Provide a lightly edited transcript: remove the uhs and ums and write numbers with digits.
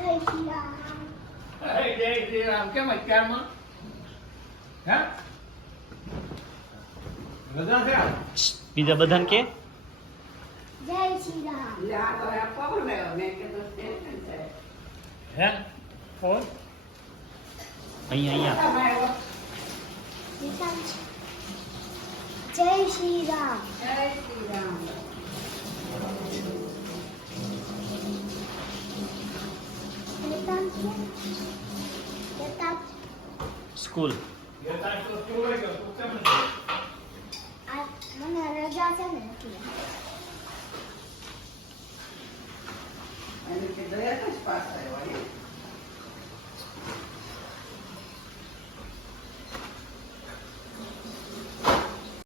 જય શ્રી રામ કેમ અત્યારમાં હે રજા છે બીજા બધાને કે જય શ્રી રામ હે ફોન અહીંયા જય શ્રી રામ સ્કૂલ મને રજા છે ને એટલે અને કે દયા જ પાસ આવ્યો